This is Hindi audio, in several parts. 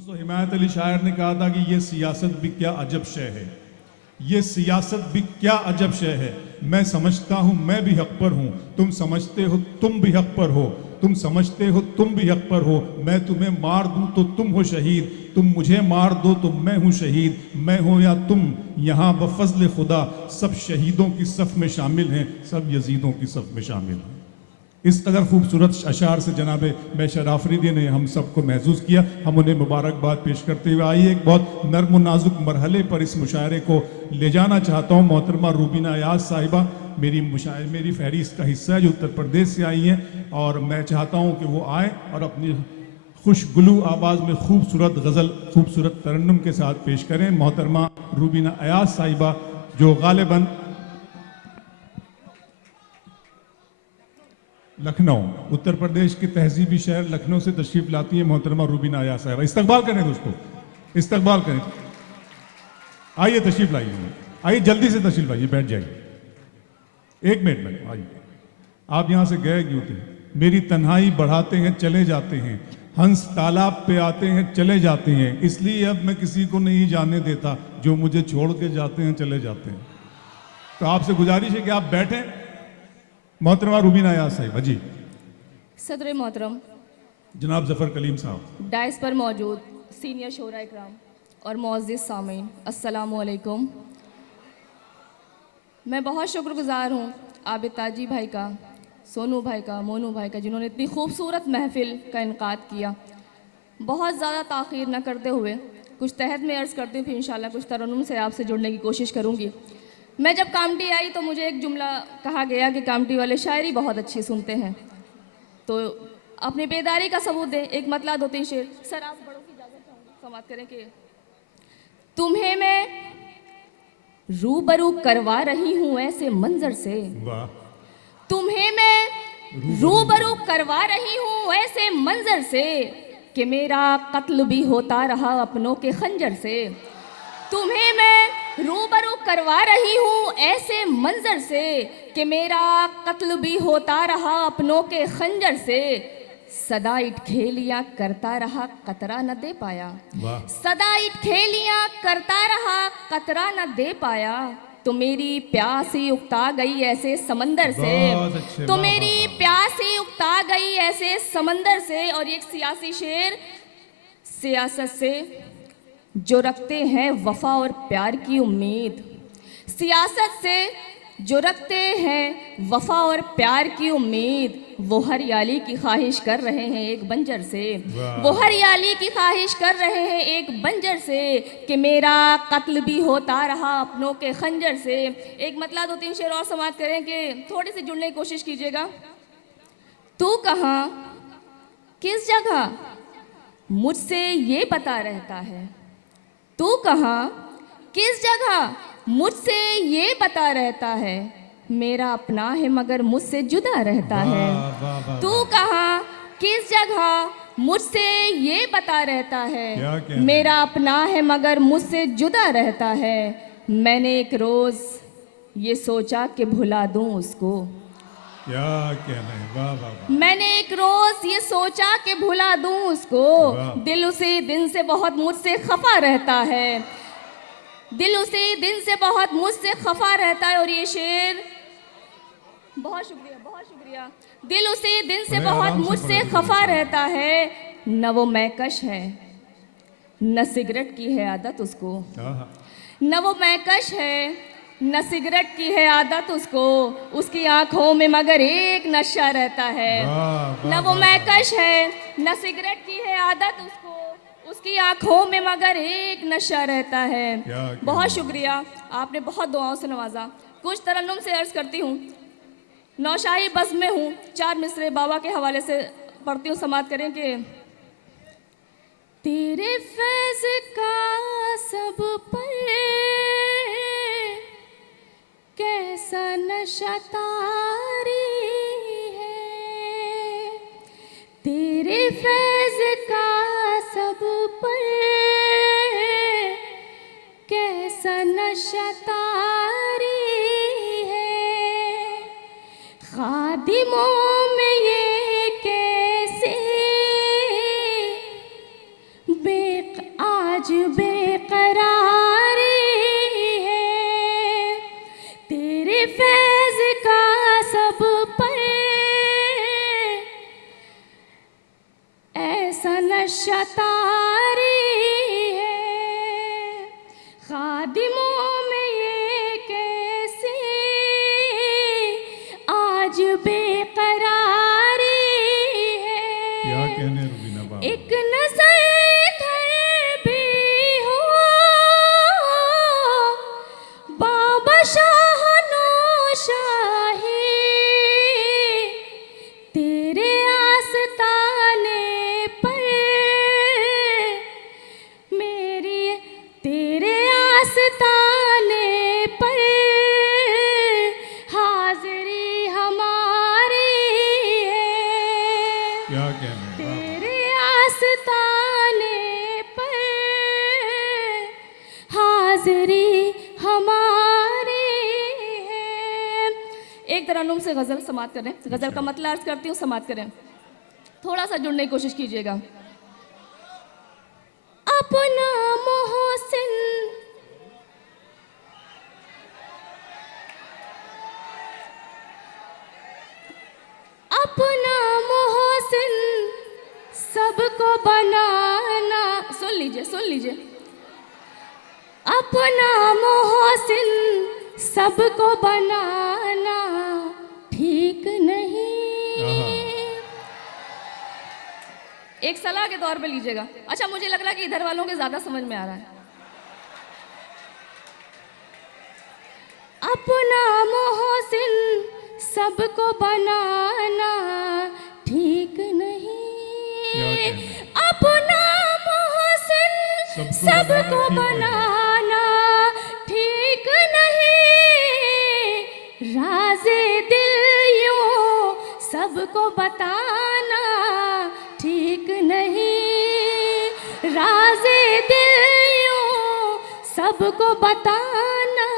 दोस्तों, हिमायत अली शायर ने कहा था कि ये सियासत भी क्या अजब शय है, ये सियासत भी क्या अजब शय है। मैं समझता हूँ मैं भी हक पर हूँ, तुम समझते हो तुम भी हक पर हो, तुम समझते हो तुम भी हक पर हो। मैं तुम्हें मार दूं तो तुम हो शहीद, तुम मुझे मार दो तो मैं हूँ शहीद। मैं हो या तुम यहाँ बफज़ल खुदा सब शहीदों की सफ़ में शामिल हैं, सब यजीदों की सफ़ में शामिल हैं। इस कदर खूबसूरत अशार से जनाब बैशर आफरीदी ने हम सबको महसूस किया। हम उन्हें मुबारकबाद पेश करते हुए आइए एक बहुत नर्म व नाजुक मरहले पर इस मुशायरे को ले जाना चाहता हूँ। मोहतरमा रूबीना अयाज साहिबा मेरी फहरिस्त का हिस्सा है, जो उत्तर प्रदेश से आई हैं, और मैं चाहता हूँ कि वो आए और अपनी खुशगुलू आवाज़ में खूबसूरत गज़ल, खूबसूरत तरन्नुम के साथ पेश करें। मोहतरमा रूबीना अयाज साहिबा, जो गालिबन लखनऊ, उत्तर प्रदेश के तहजीबी शहर लखनऊ से तशरीफ लाती है। मोहतरमा रूबीना अयाज साहिबा, इस्तकबाल करें दोस्तों, इस्तकबाल करें। आइए तशरीफ लाइए, आइए जल्दी से तशरीफ लाइए, बैठ जाइए। एक मिनट में आइए। आप यहाँ से गए क्यों थे? मेरी तन्हाई बढ़ाते हैं चले जाते हैं, हंस तालाब पे आते हैं चले जाते हैं, इसलिए अब मैं किसी को नहीं जाने देता, जो मुझे छोड़ के जाते हैं चले जाते हैं। तो आपसे गुजारिश है कि आप बैठें। मोहतरमा रूबीना अयाज साहिबा जी। सदर मोहतरम, जनाब जफर कलीम साहब, डाइस पर मौजूद सीनियर शोरा इकराम और मुअज़्ज़िज़ सामीन, अस्सलामु अलैकुम। मैं बहुत शुक्रगुज़ार हूँ आबिद ताजी भाई का, सोनू भाई का, मोनू भाई का, जिन्होंने इतनी खूबसूरत महफिल का इनकाद किया। बहुत ज़्यादा ताख़ीर न करते हुए कुछ तहत में अर्ज़ करती हूँ, फिर इंशाल्लाह कुछ तरन्नुम से आपसे जुड़ने की कोशिश करूँगी। मैं जब कामटी आई तो मुझे एक जुमला कहा गया कि कामटी वाले शायरी बहुत अच्छी सुनते हैं, तो अपनी बेदारी का सबूत दें। एक मतला दो तीन शेर। सर आप बड़ों की इजाज़त चाहूँगी, समाप्त करें कि तुम्हें मैं रूबरू करवा रही हूँ ऐसे मंजर से, वाह, तुम्हें मैं रूबरू करवा रही हूँ ऐसे मंजर से कि मेरा कत्ल भी होता रहा अपनों के खंजर से। तुम्हें मैं रूबरू करवा रही हूँ ऐसे मंजर से कि मेरा कत्ल भी होता रहा अपनों के खंजर से। सदा इट खेलियाँ करता रहा कतरा न दे पाया, वाह, सदा इट खेलियाँ करता रहा कतरा न दे पाया। तो मेरी प्यास ही उकता गई ऐसे समंदर से, बहुत अच्छे, तो वाह, मेरी वाह, वाह। प्यास ही उकता गई ऐसे समंदर से। और एक सियासी शेर, सियासत से जो रखते हैं वफा और प्यार की उम्मीद, सियासत से जो रखते हैं वफा और प्यार की उम्मीद, वो हरियाली की ख्वाहिश कर रहे हैं एक बंजर से, वो हरियाली की ख्वाहिश कर रहे हैं एक बंजर से कि मेरा कत्ल भी होता रहा अपनों के खंजर से। एक मतला दो तीन शेर और समाप्त करें कि थोड़ी सी जुड़ने की कोशिश कीजिएगा। तू कहाँ किस जगह मुझसे ये पता रहता है, तू कहाँ किस जगह मुझसे ये पता रहता है, मेरा अपना है मगर मुझसे जुदा रहता है। वाह, वाह, वाह, तू कहाँ किस जगह मुझसे ये पता रहता है, क्या कहना है? मेरा अपना है मगर मुझसे जुदा रहता है। मैंने एक रोज़ ये सोचा कि भुला दूँ उसको, क्या कहना है, वाह वाह वाह। मैंने एक रोज ये सोचा कि भुला दूं उसको। वाह। दिल उसी दिन से बहुत मुझसे खफा रहता है, दिल उसी दिन से बहुत मुझसे खफा रहता है। और ये शेर, बहुत शुक्रिया, बहुत शुक्रिया। दिल उसी दिन से बड़े बहुत आराम से मुझसे पढ़े थे। खफा रहता है, न वो मैकश है न सिगरेट की है आदत उसको, आहा, न वो मैकश है न सिगरेट की है आदत उसको, उसकी आंखों में मगर एक नशा रहता है। वाह, वाह, न वो वाह, मैकश है न सिगरेट की है आदत उसको, उसकी आंखों में मगर एक नशा रहता है। क्या बहुत शुक्रिया, आपने बहुत दुआओं से नवाजा। कुछ तरन्नुम से अर्ज करती हूँ। नौशाही बज़्म में हूँ, 4 मिसरे बाबा के हवाले से पढ़ती हूँ, समाप्त करें कि तेरे फैज़ का सब पर कैसा नशा तारी है, तेरे फैज़ का सब पर कैसा नशा तारी है। खादिमों में ये कैसे शतारी है, खादिमों में ये कैसे आज बेकरारी क्या है। कहने रुबीना बाबा। एक नजर इधर भी हो, बाबा शाह नौशाही, तेरे आस्ताने पर मेरी, तेरे आस्ताने पर हाजिरी हमारी है। क्या कहने बाबा। तेरे आस्ताने पर हाजिरी हमारी है। एक तरन्नुम से गजल समाप्त करें। गजल का मतलब अर्ज करती हूँ, समाप्त करें। थोड़ा सा जुड़ने की कोशिश कीजिएगा। अपना मोहसिन, अपना मोहसिन सबको बनाना, सुन लीजिए सुन लीजिए, अपना मोहसिन सबको बनाना ठीक नहीं। आहा। एक सलाह के तौर पे लीजिएगा। अच्छा, मुझे लग रहा है कि इधर वालों के ज्यादा समझ में आ रहा है। अपना मोहसिन सबको बनाना ठीक क्या नहीं। कहने। अपना मोहसिन सबको बनाना ठीक नहीं। राज़े दिल यूं सबको बताना ठीक नहीं। राज़े दिल यूं सबको बताना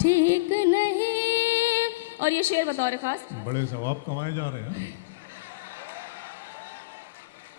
ठीक नहीं। और ये शेर बतौर खास, बड़े सवाब कमाए जा रहे हैं।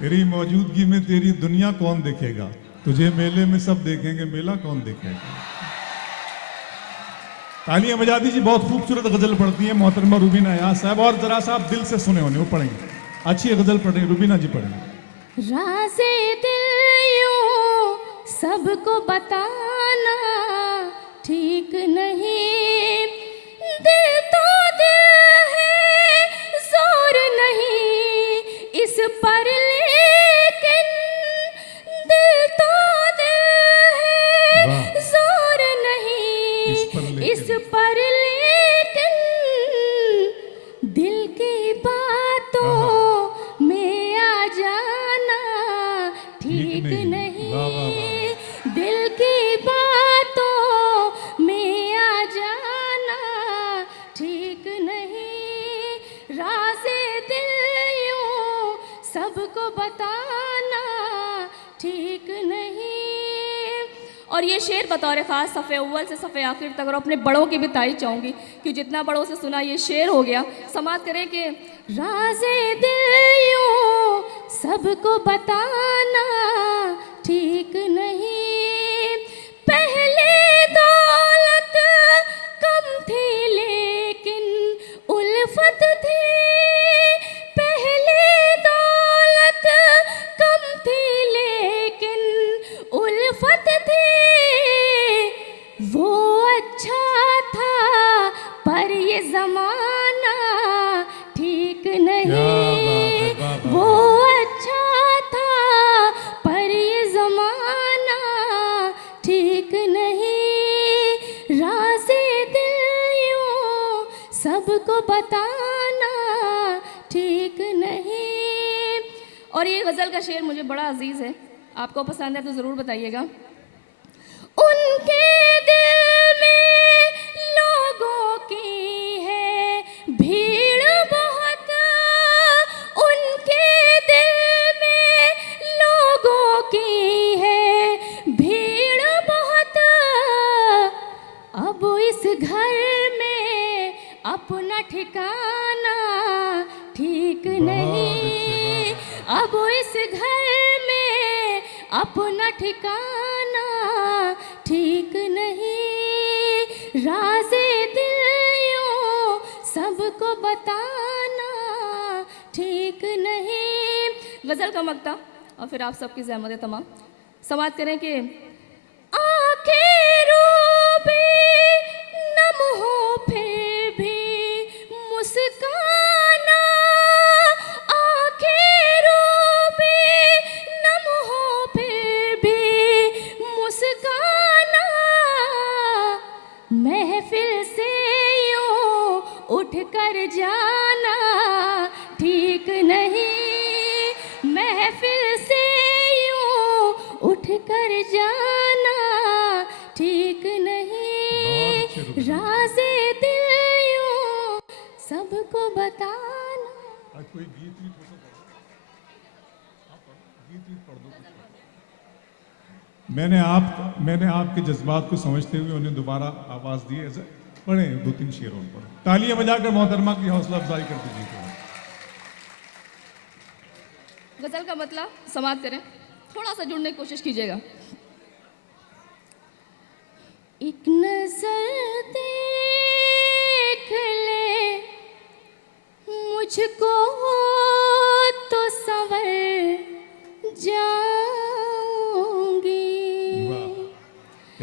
तेरी मौजूदगी में तेरी दुनिया कौन देखेगा, तुझे मेले में सब देखेंगे, मेला कौन देखेगा। तालियां बजा दीजिए। बहुत खूबसूरत गजल पढ़ती है मोहतरमा रुबीना याज साहब। और जरा सा आप दिल से सुने होने, वो पढ़ेंगे, अच्छी गजल पढ़ेंगे, रुबीना जी पढ़ेंगे। राज़े दिल यूं सबको बताना ठीक नहीं। दिल तो दिल है, जोर नहीं इस पर, लेकिन दिल तो दिल है, वाह। जोर इस नहीं पर लेकिन। इस पर, लेकिन दिल की बातों में आ जाना ठीक नहीं। नहीं। वाह, वाह, वाह। दिल की बातों में आ जाना ठीक नहीं। राज़े दिल यूं सबको बताना ठीक नहीं। और ये शेर बतौर ख़ास सफ़े अव्वल से सफ़े आखिर तक, और अपने बड़ों की भी तारीफ चाहूँगी कि जितना बड़ों से सुना ये शेर हो गया। समाप्त करें कि राज़े दिल यूं सबको बताना ठीक नहीं। पहले दौलत कम थी लेकिन उल्फत थी। पहले दौलत कम थी लेकिन उल्फत थी। वो अच्छा था पर ये ज़माना ठीक नहीं। वाह, वाह। वो अच्छा था पर ये ज़माना ठीक नहीं। राज़े दिल यूं सबको बताना ठीक नहीं। और ये गज़ल का शेर मुझे बड़ा अजीज़ है, आपको पसंद है तो ज़रूर बताइएगा। उनके दिल में लोगों की है भीड़ बहुत, उनके दिल में लोगों की है भीड़ बहुत। अब इस घर में अपना ठिकाना ठीक नहीं। अब इस घर में अपना ठिकाना ठीक नहीं। राज़े दिल यूं सबको बताना ठीक नहीं। गज़ल का मक्ता और फिर आप सबकी ज़हमत तमाम समाप्त करें कि आंखें रोबे नम हो फिर भी मुस्काना, आंखें रोबे नम हो फिर भी मुस्काना, महफिल से यूं उठ कर जाना ठीक नहीं, महफिल से यूं उठ कर जाना ठीक नहीं, राज़े दिल यूं सबको बताना। आज कोई गीत वीत हो तो गीत वीत पढ़ दो। मैंने आपके जज्बात को समझते हुए उन्हें दोबारा आवाज दी। ऐसे पढ़े 2-3 शेरों पर तालियां बजाकर मोहतरमा की हौसला अफजाई कर दीजिए। गजल का मतलब समाप्त करें, थोड़ा सा जुड़ने की कोशिश कीजिएगा। एक नजर देख ले मुझको तो संवर जाऊंगी,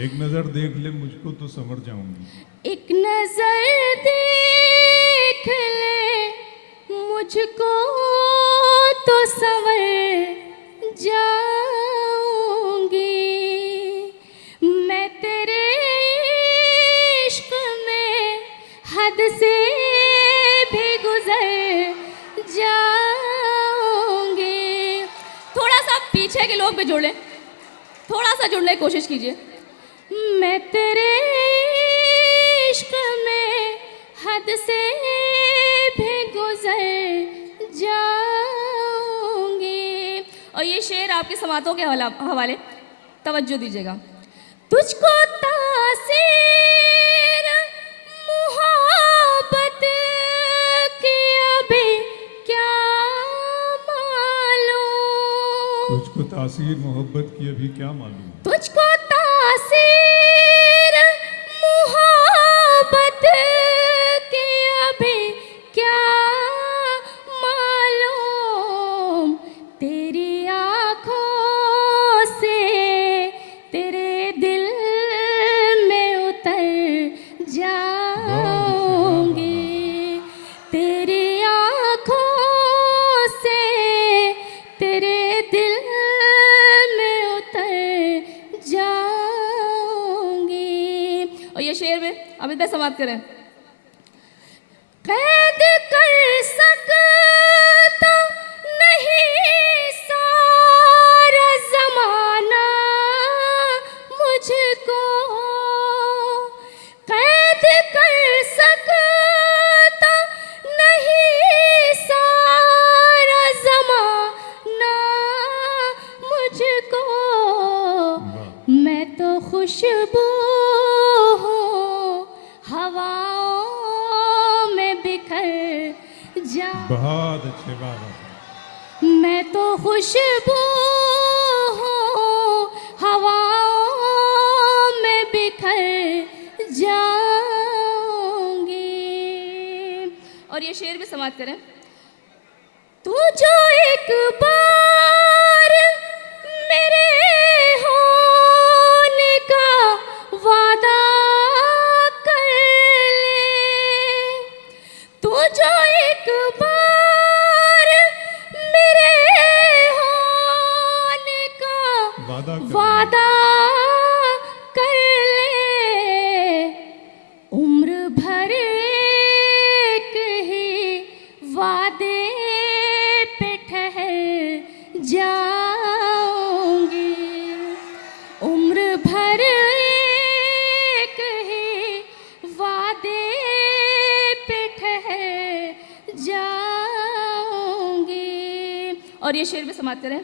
एक नजर देख ले मुझको तो संवर जाऊंगी, एक नजर देख ले मुझको तो संवर जाऊंगी, मैं तेरे इश्क में हद से भी गुजर जाऊंगी। थोड़ा सा पीछे के लोग भी जोड़ लें, थोड़ा सा जुड़ने की कोशिश कीजिए। मैं तेरे इश्क में हद से भी गुजर जाऊंगी। और ये शेर आपकी समातों के हवाले तवज्जो दीजिएगा। तुझको तासीर मोहब्बत की अभी क्या मालूम, तुझको तासीर मोहब्बत की अभी क्या मालूम, तुझको तासीर मोहब्बत की अभी क्या मालूम, तेरी आँखों से तेरे दिल में उतर जाऊंगी, तेरी आँखों से तेरे दिल में उतर जाऊंगी। और ये शेर में अब इधर समाप्त करें। कैद कर सकता नहीं सारा जमाना मुझको, कैद कर सकता नहीं सारा जमाना मुझको, मैं तो खुशबू हूँ हवाओं में बिखर जा, बहुत अच्छे बाबा, मैं तो खुशबू हूँ हवाओं में बिखर जाऊंगी। और ये शेर भी समाप्त करें। तू जो एक बार मेरे होने का वादा कर ले, तू जो एक बार मेरे होने का वादा कर ले, उम्र भर एक ही वादे पे ठहर जाऊंगी, उम्र भर एक ही वादे पे ठहर जाऊंगी। और ये शेर भी समाप्त करें।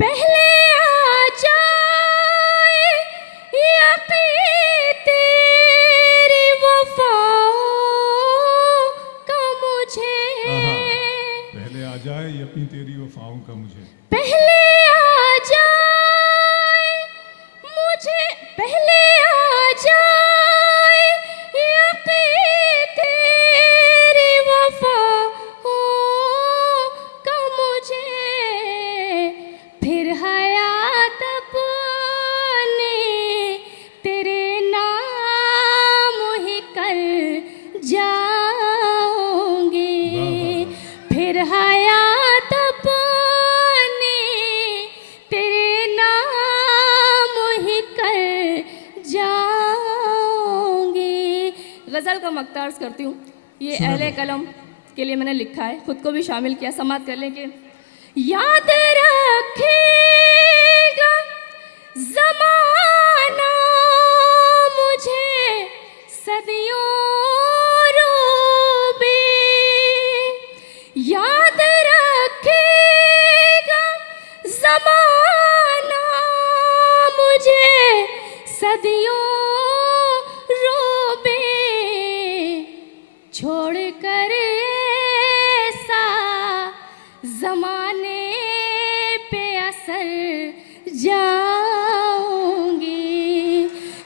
पहले आ जाए यकीन तेरी वफाओं का मुझे, पहले आ जाए यकीन तेरी वफाओं का मुझे, पहले आ जाए मुझे, पहले आ जाए यकीन तेरी वफाओं का मुझे, अर्ज करती हूँ। ये सुने अहले दो। कलम के लिए मैंने लिखा है, खुद को भी शामिल किया। समाप्त कर लें कि याद रखेगा ज़माना मुझे सदियों रोबे, याद रखेगा ज़माना मुझे सदियों रोबे, छोड़ कर ऐसा ज़माने पे असर जाऊंगी,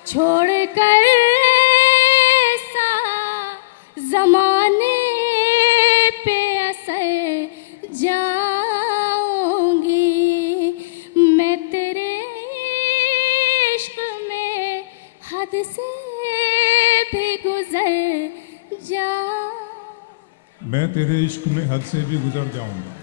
छोड़ कर ऐसा ज़माने पे असर जाऊंगी, मैं तेरे इश्क में हद से भी गुजर जा। मैं तेरे इश्क में हद से भी गुजर जाऊंगा।